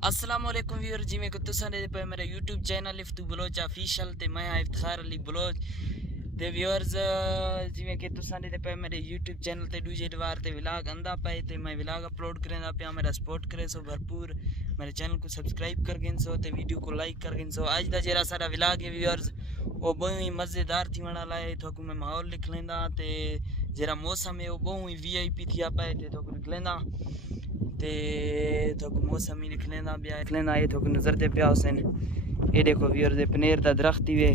अस्सलाम वालेकुम व्यूअर जी मैं तुसां दे पे मेरा यूट्यूब चैनल इफ्तू बलोच ऑफिशियल ते मैं हां इफ्तिखार अली बलोच ते व्यूअर्स जिवें कि तुसां दे पे मेरे यूट्यूब चैनल ते दूजे द्वार ते व्लॉग आंदा पे ते मैं व्लॉग अपलोड करेंदा पे मेरा सपोर्ट करे सो भरपूर मेरे चैनल को सब्सक्राइब कर गिन सो ते वीडियो को लाइक कर गिन सो। आज दा जेरा सारा व्लॉग है व्यूअर्स वो बहुत ही मज़ेदार थी वणा लाए तो मैं माहौल लिख लेंदा ते जेरा मौसम है वो बहुत ही वीआईपी थी पाए ते तो लिख लेंदा ते थोक मौसम ही लिख लेना ये थोक नज़र दे पिया हुसैन ये देखो व्यूअर्स दे पनेर दा दरख्त ही वे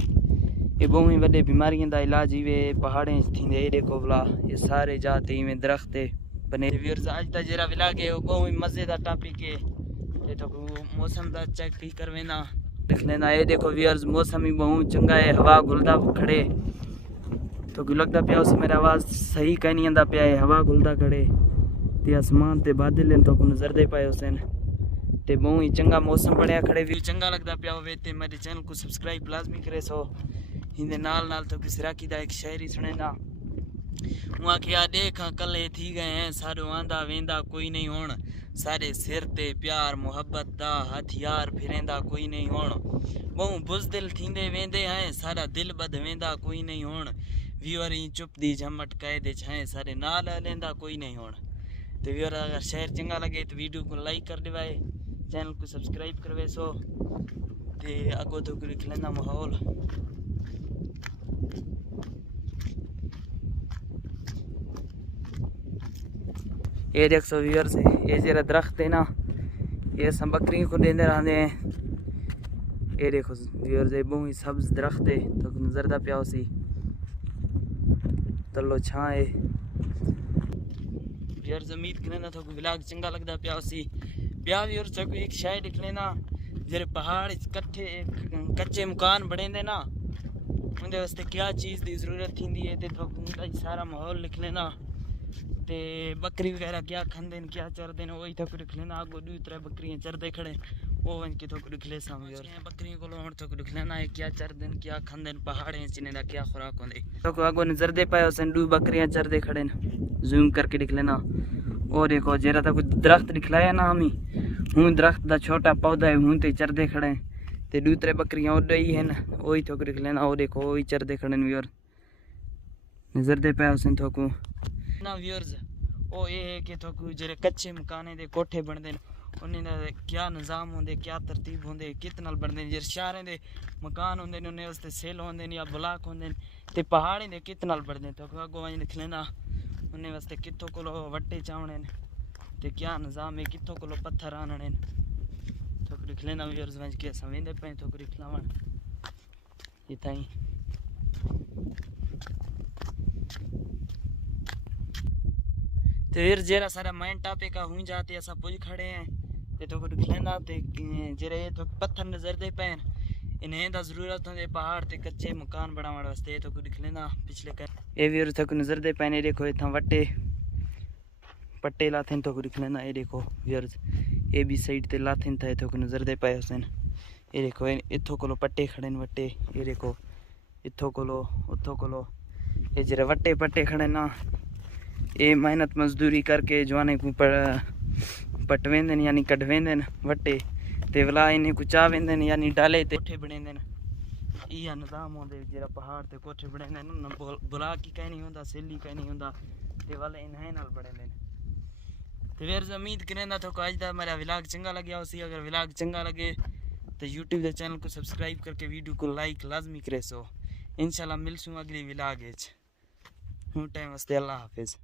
ये बहुत ही वड्डे बीमारियों दा इलाज ही वे पहाड़ें थींदे ये देखो भला ये सारे जाते ही में दरख्त है पनेर व्यूअर्स आज दा जेरा व्लॉग है वो बहुत ही मज़े दा टॉपिक है ये थोक मौसम दा चेक ही कर वेना लिख लेना ये देखो व्यूअर्स मौसम ही बहुत चंगा है हवा घुलदा खड़े तो लगदा पिया उस मेरा आवाज़ सही कहीं नहीं आंदा पिया है हवा घुलदा खड़े ते आसमान ते बादल तो नज़र दे पाए हुसैन ते बहुत ही चंगा मौसम बनया खड़े व्यू चंगा लगता पिया होवे ते मेरे चैनल को सब्सक्राइब लाजमी करे सो हिंदे नाल नाल तो सिराकी दा एक शायरी सुनेंदा वहाँ क्या देखा कल थी गए हैं सारो आंदा वेंदा कोई नहीं होण सारे सिर ते प्यार मुहब्बत दा हथियार फिरेंदा कोई नहीं होण बहु बुज़दिल थींदे वेंदे हैं सारा दिल बद वेंदा कोई नहीं होण व्यूअर ही चुप दी झमट कैदे छाए सारे नाल लेंदा कोई नहीं होण। तो व्यूअर अगर शेयर चंगा लगे तो वीडियो को लाइक कर देवाए चैनल को सब्सक्राइब करवे सो ते अगो तो लिख लेना माहौल ये देख सो व्यूअर से ये जरा दरख्त है ना ये सब बकरी को देते रहते हैं ये देखो व्यूअर से बहुत ही सब्ज दरख्त है तो नजर दा पिया सी तलो छां है व्यूअर्स उम्मीद करें तो व्लॉग चंगा लगता पिया सी ब्याह व्यूअर्स को एक शायद लिख लेना जेरे पहाड़ कट्ठे कच्चे मकान बने दे ना उनके वास्ते क्या चीज़ की जरूरत थी है तो सारा माहौल लिख लेना ते बकरी वगैरह क्या खाते हैं क्या चरते हैं वही तो लिख लेना आगो 2-3 बकरियां चरते खड़े वो वन के तो लिख ले बकरियों को लोन तो लिख लेना है क्या चरते हैं क्या खाते हैं पहाड़े चिने का क्या खुराक होंगे तो आगो नजर दे पाए उस 2 बकरियां चरते खड़े जूम करके लिख लेना और देखो जेरा तक दरख्त दिखलाया ना हमी हूँ दरख्त का छोटा पौधा है हूँ तो चरते खड़े ते 2-3 बकरियां उड़ ही हैं वही तो लिख लेना वो देखो वही चरते खड़े व्यूअर नजर दे पाया उस थोकू ना व्यूअर्स वो ये है कि थोकू जेरे कच्चे मकाने दे कोठे बनते हैं उन्हें क्या निज़ाम होंगे क्या तरतीब होंगे कितना बनते जे शहरें के मकान होंगे उन्हें वास्ते सेल होंगे या ब्लॉक होंगे तो पहाड़ी के कितना बनते तो अगो वहीं लिख लेना उन्हें वास्ते कितों को वट्टे चावने तो क्या निज़ाम है कितों को पत्थर आने तो लिख लेना व्यूअर्स वहीं के वेंदे पे तो लिख लावन ये ताई तो फिर जेरा सारा माइंड टॉपिक का हुई जाते ऐसा पुज खड़े हैं तो लिख लेना ते जेरे तो पत्थर नजर दे पैन इन्हें दा जरूरत होंगे पहाड़ ते कच्चे मकान बनाने वास्ते तो लिख लेना पिछले कर ये भी तक नजर दे पैने देखो इतना वट्टे पट्टे लाथे तो लिख लेना ये देखो व्यूअर्स ये भी साइड ते लाथे था तो नजर दे पाए हुसैन ये देखो इथों को पट्टे खड़े वट्टे ये देखो इथों को उथों को ये जरा वट्टे पट्टे खड़े ना ये मेहनत मजदूरी करके जवाने को पटवेंदन यानी कटवेंदन वट्टे ते वला इन्हें को चावेंदन यानी डाले ते कोठे बनेंदन इया निज़ाम होंदे जेरा पहाड़ ते कोठे बनेंदन न बुला की कहीं नहीं होंदा सेली कहीं नहीं होंदा ते वाले इन्हें नाल बनेंदन ते फिर उम्मीद करेंदा तो आज दा मेरा व्लॉग चंगा लग्या उसी अगर व्लॉग चंगा लगे तो यूट्यूब के चैनल को सब्सक्राइब करके वीडियो को लाइक लाजमी करे सो इंशाल्लाह मिलसूँ अगली व्लॉग हूँ टाइम वास्ते अल्लाह हाफिज़।